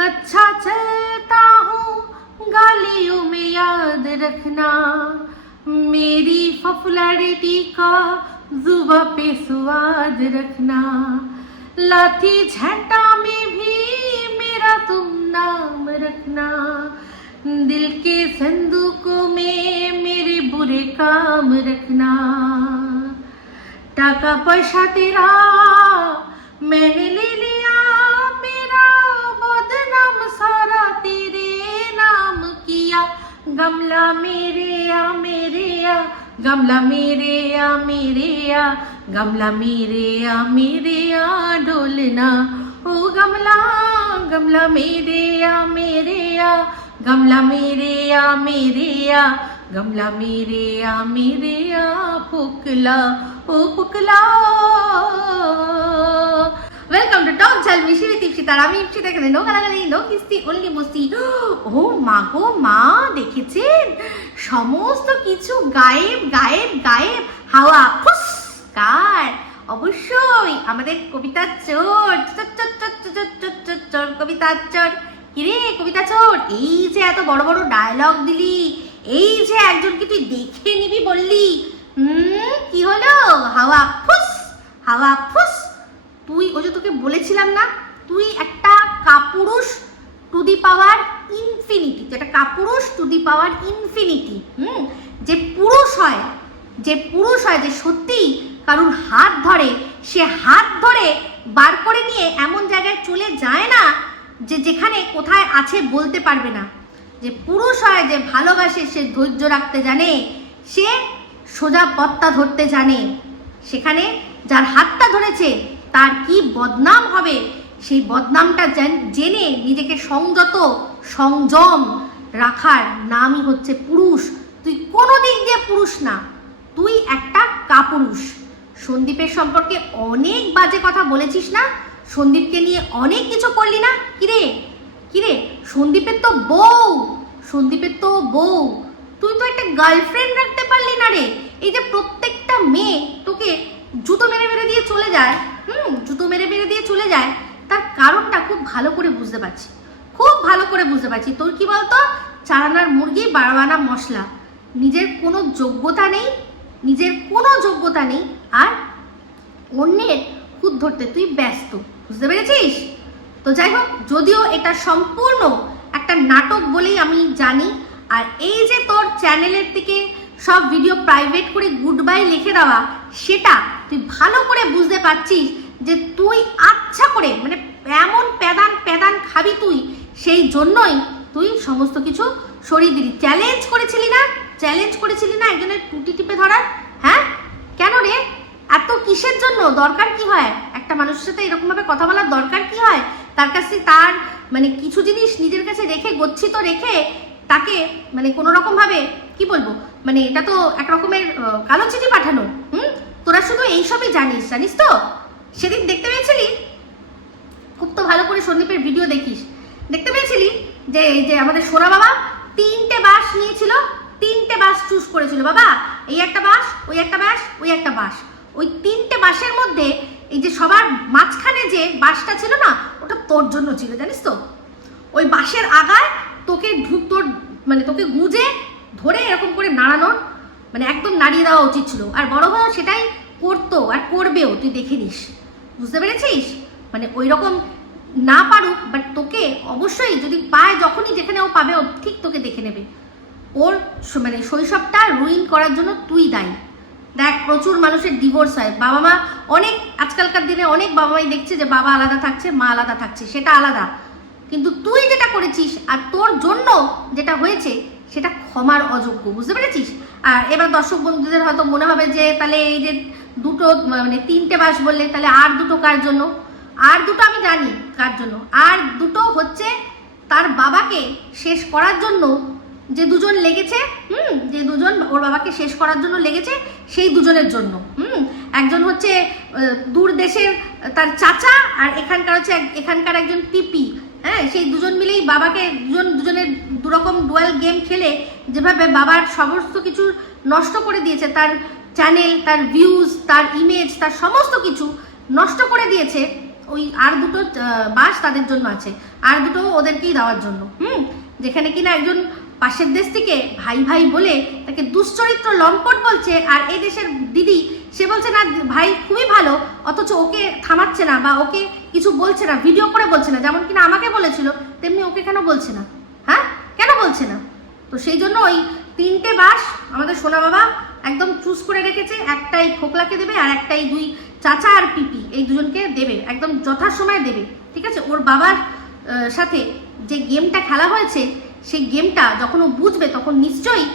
अच्छा चलता हूँ, गालियों में याद रखना। मेरी पॉपुलैरिटी का जुबा पे स्वाद रखना। लाठी झंडा में भी मेरा तुम नाम रखना। दिल के संदूकों में मेरे बुरे काम रखना। टाका पैसा तेरा, मैंने मेरेया मेरेया गमला मेरेया मेरेया गमला मेरेया मेरेया डोलना ओ गमला गमला मेरेया मेरेया गमला मेरेया मेरेया गमला मेरेया मेरेया पुकला ओ पुकला ও পুকলা ওয়েলকাম টু মিশি উইথ ইপসিতার আমি এখানে অনলি মস্তি ও মা গো মা দেখেছেন সমস্ত কিছু গায়েব গায়েব গায়েব হাওয়া ফুস কার অবশ্যই আমাদের কবিতার চোর চোর চোর চোর চোর চোর চোর চোর কবিতার চোর কিরে কবিতা চোর এই যে এত বড় বড় ডায়লগ দিলি এই যে একজনকে তুই দেখে নিবি বললি হুম কি হলো হাওয়া ফুস হাওয়া ফুস তুই, ওই যে তোকে বলেছিলাম না, তুই একটা কাপুরুষ টু দি পাওয়ার ইনফিনিটি একটা কাপুরুষ টু দি পাওয়ার ইনফিনিটি হুম? যে পুরুষ হয়, যে পুরুষ হয়, যে সত্যি কারুর হাত ধরে, সে হাত ধরে বার করে নিয়ে এমন জায়গায় চলে যায় না, যে যেখানে কোথায় আছে বলতে পারবে না। যে পুরুষ হয়, যে ভালোবাসে, সে ধৈর্য রাখতে জানে, সে সোজা পত্তা ধরতে জানে। সেখানে যার হাতটা ধরেছে তার কি বদনাম হবে? সেই বদনামটা জেন- নিজেকে সংযত, সংযম রাখার নামই হচ্ছে পুরুষ। তুই কোনো দিক দিয়ে পুরুষ না, তুই একটা কাপুরুষ। সন্দীপের সম্পর্কে অনেক বাজে কথা বলেছিস না? সন্দীপকে নিয়ে অনেক কিছু করলি না? কিরে? কিরে? সন্দীপের তো বউ, সন্দীপের তো বউ। তুই তো একটা গার্লফ্রেন্ড রাখতে পারলি না রে। এই যে প্রত্যেকটা মেয়ে তোকে জুতো মেরে মেরে দিয়ে চলে যায় হুম জুতো মেরে মেরে দিয়ে চলে যায় তার কারণটা খুব ভালো করে বুঝতে পারছি। খুব ভালো করে বুঝতে পারছি। তোর কি বলতো? চারানার মুরগি বারোয়ানা মশলা। নিজের কোনো যোগ্যতা নেই, নিজের কোনো যোগ্যতা নেই, আর অন্যের খুদ ধরতে তুই ব্যস্ত। বুঝতে পেরেছিস? তো যাই হোক, যদিও এটা সম্পূর্ণ একটা নাটক বলেই আমি জানি, আর এই যে তোর চ্যানেলের থেকে সব ভিডিও প্রাইভেট করে গুড বাই লিখে দেওয়া, সেটা তুই ভালো করে বুঝতে পারছিস যে তুই আচ্ছা করে মানে এমন প্যাদান প্যাদান খাবি তুই, সেই জন্যই তুই সমস্ত কিছু সরিয়ে দিলি। চ্যালেঞ্জ করেছিলি না? চ্যালেঞ্জ করেছিলি না একজনের টুটি টিপে ধরার? হ্যাঁ? কেন রে? এত কিসের জন্য? দরকার কি হয়? একটা মানুষের সাথে এরকমভাবে কথা বলার দরকার কি হয়? তার কাছে তার মানে কিছু জিনিস নিজের কাছে রেখে, গচ্ছিত রেখে তাকে মানে কোনো রকমভাবে কি বলব? মানে এটা তো এক রকমের কালো চিঠি পাঠানো। হুম? তোরা শুধু এইসবই জানিস জানিস তো? সেদিন দেখতে পেয়েছিলি? খুব তো ভালো করে সন্দীপের ভিডিও দেখিস। দেখতে পেয়েছিলি? যে, এই যে আমাদের সোনা বাবা তিনটে বাস নিয়েছিল, তিনটে বাস চুজ করেছিল। বাবা, এই একটা বাস ওই একটা বাস ওই একটা বাস ওই তিনটে বাসের মধ্যে এই যে সবার মাঝখানে যে বাসটা ছিল না, ওটা তোর জন্য ছিল, জানিস তো? ওই বাসের আগায় তোকে ঢুক, তোর মানে তোকে গুঁজে ধরে এরকম করে নাড়ানোর মানে একদম নাড়িয়ে দেওয়া উচিত ছিল। আর বড় ভাইও সেটাই করতো, আর করবেও, তুই দেখে নিস। বুঝতে পেরেছিস? মানে ওই রকম না পারুক বাট তোকে অবশ্যই যদি পায়, যখনই যেখানে ও পাবে, ও ঠিক তোকে দেখে নেবে। ওর মানে শৈশবটা রুইন করার জন্য তুই দায়ী। দেখ, প্রচুর মানুষের ডিভোর্স হয়। বাবা মা অনেক, আজকালকার দিনে অনেক বাবা মাই দেখছে যে বাবা আলাদা থাকছে, মা আলাদা থাকছে, সেটা আলাদা। কিন্তু তুই যেটা করেছিস আর তোর জন্য যেটা হয়েছে, সেটা ক্ষমার অযোগ্য, বুঝতে পেরেছিস? আর এবার দর্শক বন্ধুদের হয়তো মনে হবে যে, তাহলে এই যে দুটো মানে তিনটে বাস বললে, তাহলে আর দুটো কার জন্য? আর দুটো আমি জানি কার জন্য। আর দুটো হচ্ছে তার বাবাকে শেষ করার জন্য যে দুজন লেগেছে, হুম, যে দুজন ওর বাবাকে শেষ করার জন্য লেগেছে, সেই দুজনের জন্য, হুম। একজন হচ্ছে দূর দেশের তার চাচা আর এখানকার হচ্ছে এখানকার একজন টিপি হ্যাঁ সেই দুজন মিলেই বাবাকে দুজন, দুজনের দুরকম ডুয়াল গেম খেলে যেভাবে বাবার সমস্ত কিছু নষ্ট করে দিয়েছে, তার চ্যানেল তার ভিউজ তার ইমেজ তার সমস্ত কিছু নষ্ট করে দিয়েছে ওই আর দুটো বাস তাদের জন্য আছে। আর দুটো ওদেরকেই দেওয়ার জন্য। হুম? যেখানে কিনা একজন পাশের দেশ থেকে ভাই ভাই বলে তাকে দুশ্চরিত্র লম্পট বলছে, আর এই দেশের দিদি, সে বলছে, না, ভাই খুবই ভালো, অথচ ওকে থামাচ্ছে না বা ওকে কিছু বলছে না ভিডিও করে বলছে না, যেমন কিনা আমাকে বলেছিল, তেমনি ওকে কেন বলছে না? হ্যাঁ? কেন বলছে না? তো সেই জন্য ওই তিনটে বাস আমাদের সোনা বাবা একদম চুজ করে রেখেছে, একটাই খোকলাকে দেবে আর একটাই দুই চাচা আর পিপি, এই দুজনকে দেবে, একদম যথাসময়ে দেবে, ঠিক আছে? ওর বাবার সাথে যে গেমটা খেলা হয়েছে, সেই গেমটা যখন ও বুঝবে, তখন নিশ্চয়ই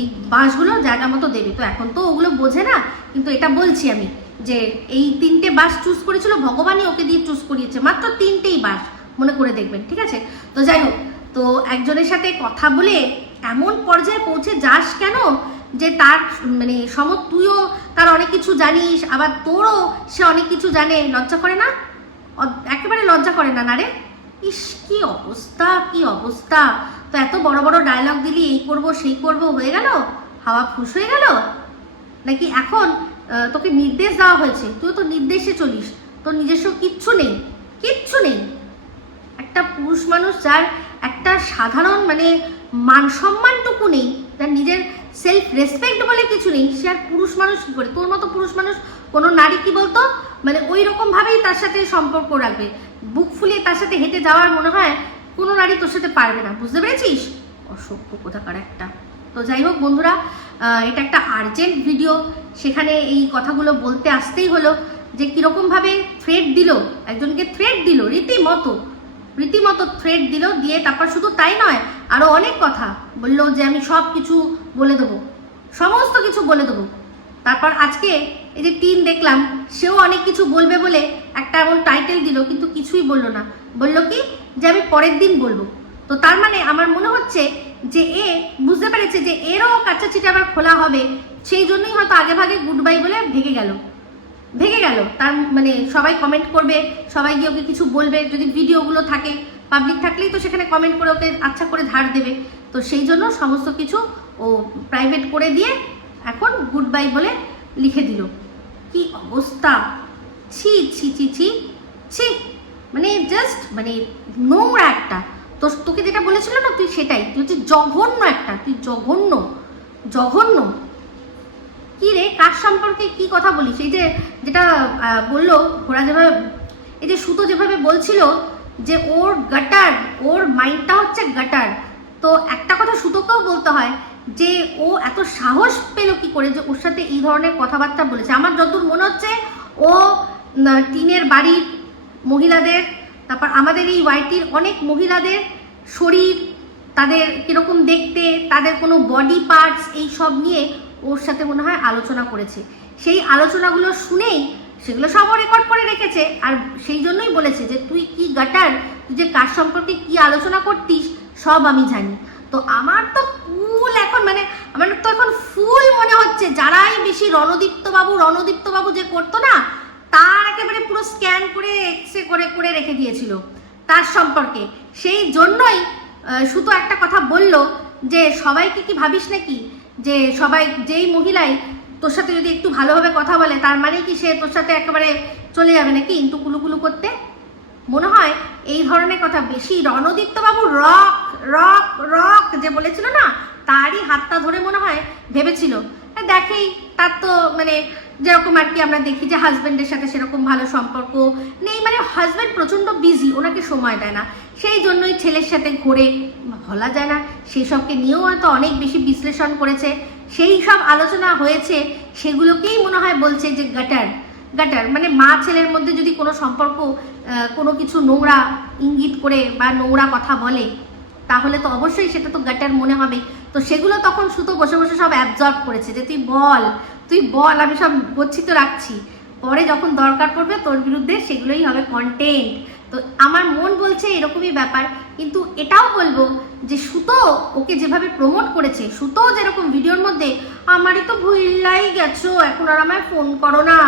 এই বাঁশগুলো জায়গা মতো দেবে। তো এখন তো ওগুলো বোঝে না, কিন্তু এটা বলছি আমি যে এই তিনটে বাস চুজ করেছিল, ভগবানই ওকে দিয়ে চুজ করিয়েছে। মাত্র তিনটেই বাস মনে করে দেখবেন, ঠিক আছে? তো যাই হোক, তো একজনের সাথে কথা বলে এমন পর্যায়ে পৌঁছে যাস কেন? যে তার মানে সম তুইও তার অনেক কিছু জানিস, আবার তোরও সে অনেক কিছু জানে, লজ্জা করে না? একেবারে লজ্জা করে না না রে? ইস, কি অবস্থা কি অবস্থা। তো এত বড় বড় ডায়লগ দিলি, এই করব, সেই করব, হয়ে গেল? হাওয়া খুশ হয়ে গেল? নাকি এখন তোকে নির্দেশ দেওয়া হয়েছে? তুই তো নির্দেশে চলিস, তোর নিজস্ব কিচ্ছু নেই কিচ্ছু নেই। একটা পুরুষ মানুষ যার একটা সাধারণ মানে মান সম্মানটুকু নেই তার নিজের সেলফ রেসপেক্ট বলে কিছু নেই, সে আর পুরুষ মানুষ কী করে? তোর মতো পুরুষ মানুষ কোনো নারী কি বলতো? মানে ওই রকমভাবেই তার সাথে সম্পর্ক রাখবে। বুক ফুলিয়ে তার সাথে হেঁটে যাওয়ার মনে হয় কোনো নারী তোর সাথে পারবে না। বুঝতে পেরেছিস? অসভ্য কোথাকার একটা। তো যাই হোক বন্ধুরা এটা একটা আর্জেন্ট ভিডিও সেখানে এই কথাগুলো বলতে আসতেই হলো যে কীরকমভাবে থ্রেড দিল, একজনকে থ্রেড দিল, রীতিমতো রীতিমতো থ্রেড দিল, দিয়ে তারপর শুধু তাই নয় আরও অনেক কথা। বলল যে আমি সব কিছু বলে দেবো। সমস্ত কিছু বলে দেবো। তারপর আজকে এই যে টিন দেখলাম, সেও অনেক কিছু বলবে বলে একটা এমন টাইটেল দিল, কিন্তু কিছুই বলল না। বলল কি, যে আমি পরের দিন বলব। তো তার মানে আমার মনে হচ্ছে যে এ বুঝতে পেরেছে যে এরও কাছাচিটি আবার খোলা হবে, সেই জন্যই হয়তো আগে ভাগে গুড বাই বলে ভেঙে গেল। ভেঙে গেল। তার মানে সবাই কমেন্ট করবে, সবাই গিয়ে ওকে কিছু বলবে। যদি ভিডিওগুলো থাকে পাবলিক থাকলেই তো সেখানে কমেন্ট করে ওকে আচ্ছা করে ধার দেবে। তো সেই জন্য সমস্ত কিছু ও প্রাইভেট করে দিয়ে এখন গুড বাই বলে লিখে দিল। কি অবস্থা? ছি ছি ছি ছি ছি। মানে জাস্ট মানে নোংরা একটা। তো তোকে যেটা বলেছিল না তুই সেটাই। তুই হচ্ছে জঘন্য একটা। তুই জঘন্য। জঘন্য। কি রে? কার সম্পর্কে কি কথা বলিস? এই যে যেটা বলল ঘোড়া যেভাবে, এই যে সুতো যেভাবে বলছিল যে ওর গাটার ওর মাইন্ডটা হচ্ছে গাটার তো একটা কথা সুতোকেও বলতে হয়। যে ও এত সাহস পেল কি করে যে ওর সাথে এই ধরনের কথাবার্তা বলেছে? আমার যতদূর মনে হচ্ছে, ও টিনের বাড়ির মহিলাদের, তারপর আমাদের এই ওয়াইটির অনেক মহিলাদের শরীর, তাদের কীরকম দেখতে, তাদের কোনো বডি পার্টস, এই সব নিয়ে ওর সাথে মনে হয় আলোচনা করেছে। সেই আলোচনাগুলো শুনেই সেগুলো সবও রেকর্ড করে রেখেছে আর সেই জন্যই বলেছে যে, তুই কি গাটার তুই যে কার সম্পর্কে কি আলোচনা করতিস, সব আমি জানি। তো আমার তো ফুল এখন মানে আমার তো এখন ফুল মনে হচ্ছে। যারাই বেশি রণদীপ্ত বাবু রণদীপ্ত বাবু যে করতো না, তার একেবারে পুরো স্ক্যান করে এক্সরে করে করে রেখে দিয়েছিল তার সম্পর্কে। সেই জন্যই শুধু একটা কথা বলল যে, সবাইকে কি ভাবিস নাকি? যে সবাই, যেই মহিলাই তোর সাথে যদি একটু ভালোভাবে কথা বলে, তার মানে কি সে তোর সাথে একেবারে চলে যাবে নাকি ইন্টু কুলুকুলু করতে? মনে হয় এই ধরনের কথা। বেশি রণদীপ্ত বাবু রক রক রক যে বলেছিল না, তারই হাতটা ধরে মনে হয় ভেবেছিল। দেখেই তার তো মানে যেরকম আর কি আমরা দেখি যে হাজব্যান্ডের সাথে সেরকম ভালো সম্পর্ক নেই মানে হাজব্যান্ড প্রচণ্ড বিজি ওনাকে সময় দেয় না। সেই জন্যই ছেলের সাথে ঘোরে বলা যায় না। সেই সবকে নিয়েও হয়তো অনেক বেশি বিশ্লেষণ করেছে। সেই সব আলোচনা হয়েছে, সেগুলোকেই মনে হয় বলছে যে গাটার গাটার মানে মা ছেলের মধ্যে যদি কোনো সম্পর্ক কোনো কিছু নোংরা ইঙ্গিত করে বা নোংরা কথা বলে তাহলে তো অবশ্যই সেটা তো গাটার মনে হবে তো সেগুলো তখন সুতো বসে বসে সব অ্যাবজর্ব করেছে যে, তুই বল তুই বল, আমি সব গচ্ছিত রাখছি। পরে যখন দরকার পড়বে তোর বিরুদ্ধে সেগুলোই হবে কন্টেন্ট তো আমার মন বলছে এরকমই ব্যাপার। কিন্তু এটাও বলব যে, সুতো ওকে যেভাবে প্রমোট করেছে, সুতো যেরকম ভিডিওর মধ্যে, আমারই তো ভুললাই গেছো, এখন আর আমায় ফোন করো না।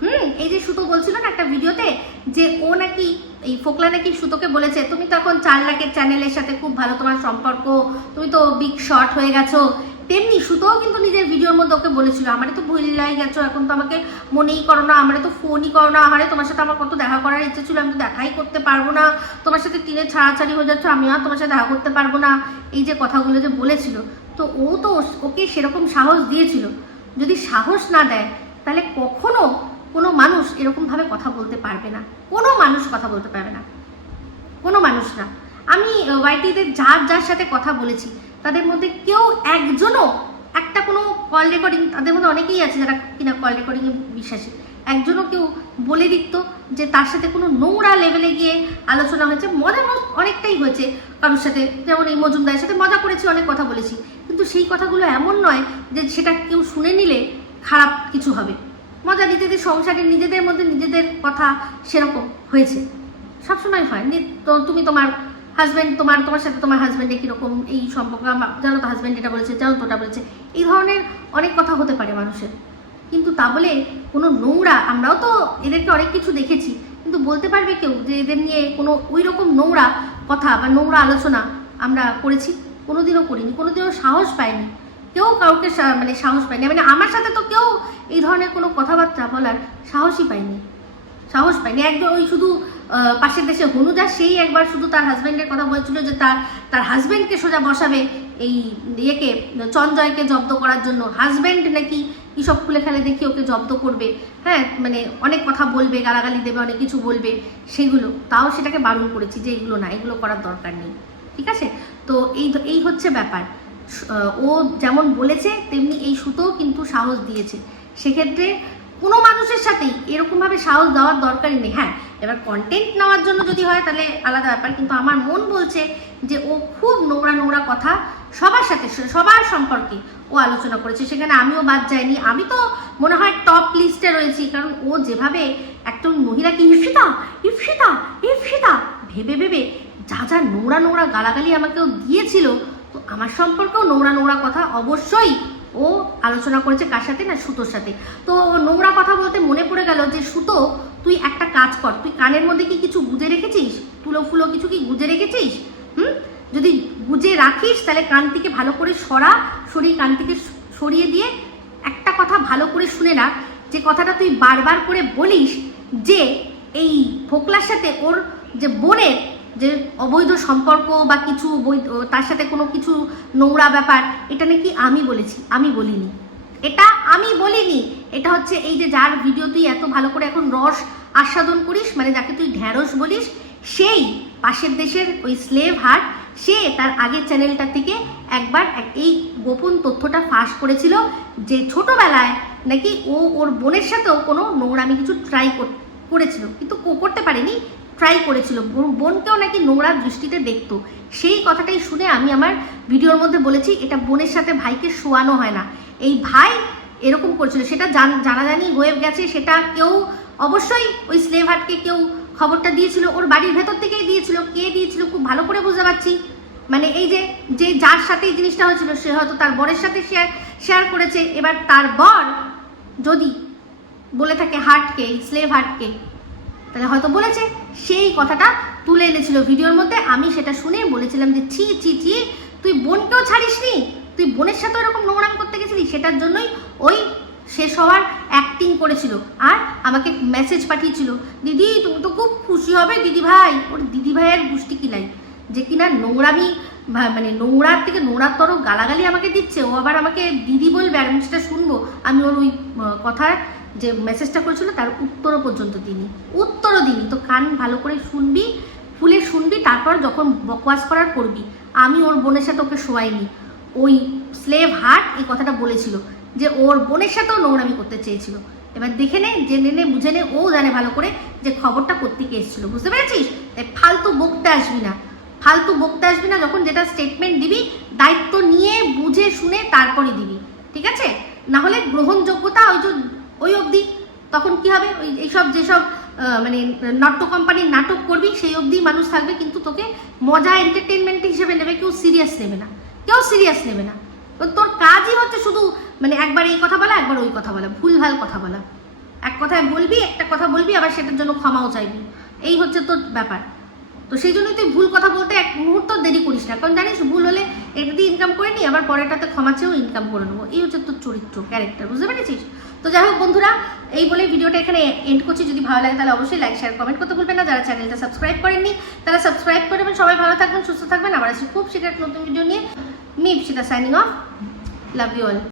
হুম, এই যে সুতো বলছিল না একটা ভিডিওতে, যে ও নাকি এই ফোকলা নাকি সুতোকে বলেছে, তুমি তো এখন চার লাখের চ্যানেলের সাথে খুব ভালো তোমার সম্পর্ক, তুমি তো বিগ শর্ট হয়ে গেছো। তেমনি সুতোও কিন্তু নিজের ভিডিওর মধ্যে ওকে বলেছিল, আমারে তো ভুলাই গেছো, এখন তো আমাকে মনেই করো না, আমারে তো ফোনই করো না আরে তোমার সাথে আমার কত দেখা করার ইচ্ছে ছিল, আমি তো দেখাই করতে পারব না, তোমার সাথে টিনে ছাড়াছাড়ি হয়ে যাচ্ছ আমি আর তোমার সাথে দেখা করতে পারব না। এই যে কথাগুলো যে বলেছিল, তো ও তো ওকে সেরকম সাহস দিয়েছিল। যদি সাহস না দেয়, তাহলে কখনো কোনো মানুষ এরকমভাবে কথা বলতে পারবে না। কোনো মানুষ কথা বলতে পারবে না। কোনো মানুষ না। আমি ওয়াইটিদের যার যার সাথে কথা বলেছি, তাদের মধ্যে কেউ একজনও একটা কোনো কল রেকর্ডিং তাদের মধ্যে অনেকেই আছে যারা কিনা কল রেকর্ডিংয়ে বিশ্বাসী। একজনও কেউ বলে দিত যে তার সাথে কোনো নোংরা লেভেলে গিয়ে আলোচনা হয়েছে। মজা অনেকটাই হয়েছে কারোর সাথে। যেমন এই মজুমদারের সাথে মজা করেছি, অনেক কথা বলেছি। কিন্তু সেই কথাগুলো এমন নয় যে সেটা কেউ শুনে নিলে খারাপ কিছু হবে। মজা নিজেদের সংসারে নিজেদের মধ্যে নিজেদের কথা সেরকম হয়েছে। সবসময় হয়। তো তুমি তোমার হাজব্যান্ড তোমার তোমার সাথে তোমার হাজব্যান্ডে কীরকম এই সম্পর্ক? জানো তো হাজব্যান্ড এটা বলেছে, জানো তো ওটা বলেছে। এই ধরনের অনেক কথা হতে পারে মানুষের। কিন্তু তা বলে কোনো নোংরা, আমরাও তো এদেরকে অনেক কিছু দেখেছি। কিন্তু বলতে পারবে কেউ যে এদের নিয়ে কোনো ওই রকম নোংরা কথা বা নোংরা আলোচনা আমরা করেছি? কোনোদিনও করিনি, কোনোদিনও সাহস পাইনি। কেউ কাউকে মানে সাহস পায়নি। মানে আমার সাথে তো কেউ এই ধরনের কোনো কথাবার্তা বলার সাহসই পায়নি। সাহস পায়নি। একদম ওই শুধু পাশের দেশে হনুদা, সেই একবার শুধু তার হাজব্যান্ডের কথা বলছিল যে তার তার হাজব্যান্ডকে সোজা বসাবে এই ইয়েকে, চঞ্জয়কে জব্দ করার জন্য। হাজব্যান্ড নাকি কি সব খুলে খেলে দেখি ওকে জব্দ করবে। হ্যাঁ মানে অনেক কথা বলবে, গালাগালি দেবে, অনেক কিছু বলবে। সেগুলো, তাও সেটাকে বারণ করেছি যে এগুলো না, এগুলো করার দরকার নেই। ঠিক আছে? তো এই এই হচ্ছে ব্যাপার। ও যেমন বলেছে, তেমনি এই সুতোও কিন্তু সাহস দিয়েছে। সেক্ষেত্রে কোনো মানুষের সাথেই এরকমভাবে সাহস দেওয়ার দরকারই নেই। হ্যাঁ এবার কন্টেন্ট নেওয়ার জন্য যদি হয়, তাহলে আলাদা ব্যাপার। কিন্তু আমার মন বলছে যে, ও খুব নোংরা নোংরা কথা সবার সাথে, সবার সম্পর্কে ও আলোচনা করেছে। সেখানে আমিও বাদ যাইনি। আমি তো মনে হয় টপ লিস্টে রয়েছি, কারণ ও যেভাবে একজন মহিলাকে ইফসিতা ইফসিতা ইফসিতা ভেবে ভেবে যা যা নোংরা নোংরা গালাগালি আমাকেও দিয়েছিল তো আমার সম্পর্কেও নোংরা নোংরা কথা অবশ্যই ও আলোচনা করেছে কার সাথে না সুতোর সাথে। তো নোংরা কথা বলতে মনে পড়ে গেল যে, সুতো, তুই একটা কাজ কর। তুই কানের মধ্যে কি কিছু গুজে রেখেছিস? তুলো ফুলো কিছু কি গুজে রেখেছিস? হুম? যদি গুজে রাখিস, তাহলে কান থেকে ভালো করে সরা সরিয়ে কান থেকে স- সরিয়ে দিয়ে একটা কথা ভালো করে শুনে রাখ। যে কথাটা তুই বারবার করে বলিস যে, এই ফোকলার সাথে ওর যে বোনের যে অবৈধ সম্পর্ক বা কিছু তার সাথে কোনো কিছু নোংরা ব্যাপার, এটা নাকি আমি বলেছি, আমি বলিনি। এটা আমি বলিনি! এটা হচ্ছে এই যে যার ভিডিও তুই এত ভালো করে এখন রস আস্বাদন করিস মানে যাকে তুই ঢ্যাঁড়স বলিস, সেই পাশের দেশের ওই স্লেভ হার্ট সে তার আগের চ্যানেলটা থেকে একবার এই গোপন তথ্যটা ফাঁস করেছিল যে ছোটবেলায় নাকি ও ওর বোনের সাথেও কোনো নোংরামি কিছু ট্রাই করেছিল। কিন্তু করতে পারেনি ট্রাই করেছিল। বোন- বোনকেও নাকি নোংরা দৃষ্টিতে দেখতো। সেই কথাটাই শুনে আমি আমার ভিডিওর মধ্যে বলেছি, এটা বোনের সাথে ভাইকে শোয়ানো হয় না। এই ভাই এরকম করেছিল। সেটা জান- জানাজানি হয়ে গেছে, সেটা কেউ অবশ্যই ওই স্লেভ হাটকে কেউ খবরটা দিয়েছিল, ওর বাড়ির ভেতর থেকেই দিয়েছিল, কে দিয়েছিল খুব ভালো করে বুঝতে পারছি। মানে এই যে যে যার সাথে এই জিনিসটা হয়েছিল, সে হয়তো তার বরের সাথে শেয়ার শেয়ার করেছে। এবার তার বর যদি বলে থাকে হার্টকে স্লেভ হার্টকে তাহলে হয়তো বলেছে, সেই কথাটা তুলে এনেছিল ভিডিওর মধ্যে, আমি সেটা শুনে বলেছিলাম যে, ছি ছি ছি, তুই বোনকেও ছাড়িসনি? তুই বোনের সাথে ওরকম নোংরাম করতে গেছিলি? সেটার জন্যই ওই শেষ হওয়ার অ্যাক্টিং করেছিল। আর আমাকে মেসেজ পাঠিয়েছিল, দিদি, তুমি তো খুব খুশি হবে দিদি ভাই ওর দিদি ভাইয়ের গোষ্ঠী কিলাই যে কিনা নোংরামি মানে নোংরার থেকে নোংরার গালাগালি আমাকে দিচ্ছে, ও আবার আমাকে দিদি বলবে, আর আমি সেটা শুনব। আমি ওর ওই কথার যে মেসেজটা করেছিল তার উত্তরও পর্যন্ত দিনি উত্তরও দিনি তো কান ভালো করে শুনবি, ফুলে শুনবি, তারপর যখন বকওয়াস করার করবি, আমি ওর বোনের সাথে ওকে শোয়াইনি। ওই স্লেভ হার্ট এই কথাটা বলেছিল যে ওর বোনের সাথেও নোংরামি করতে চেয়েছিল। এবার দেখে নে, জেনে নে, বুঝে নে, ও জানে ভালো করে যে খবরটা কোত্থেকে এসেছিল। বুঝতে পেরেছিস? তাই ফালতু বকতে আসবি না। ফালতু বকতে আসবি না, যখন যেটা স্টেটমেন্ট দিবি, দায়িত্ব নিয়ে, বুঝে, শুনে, তারপরে দিবি। ঠিক আছে? না হলে গ্রহণযোগ্যতা ওই যে ওই অবধি। তখন কি হবে? ওই এইসব যেসব মানে নাট্য কোম্পানির নাটক করবি, সেই অবধি মানুষ থাকবে, কিন্তু তোকে মজা এন্টারটেনমেন্ট হিসেবে নেবে, কেউ সিরিয়াস নেবে না। কেউ সিরিয়াস নেবে না। তোর কাজই হচ্ছে শুধু মানে একবার এই কথা বলা, একবার ওই কথা বলা, ভুলভাল কথা বলা। এক কথায় বলবি, একটা কথা বলবি, আবার সেটার জন্য ক্ষমাও চাইবি। এই হচ্ছে তোর ব্যাপার। তো সেই জন্যই তুই ভুল কথা বলতে এক মুহূর্ত দেরি করিস না। কারণ জানিস, ভুল হলে এটা দিয়ে ইনকাম করে নিই আবার পরেরটাতে ক্ষমা চেয়েও ইনকাম করে নেব। এই হচ্ছে তোর চরিত্র ক্যারেক্টার বুঝতে পেরেছিস? তো যাই হোক বন্ধুরা, এই বলে ভিডিওটা এখানে এন্ড করছি। যদি ভালো লাগে তাহলে অবশ্যই লাইক শেয়ার কমেন্ট করতে ভুলবেন না। যারা চ্যানেলটা সাবস্ক্রাইব করেননি, তারা সাবস্ক্রাইব করবেন সবাই ভালো থাকবেন, সুস্থ থাকবেন। আমার আছে খুব শীঘ্র নতুন ভিডিও নিয়ে। Me Ipsita signing off love you all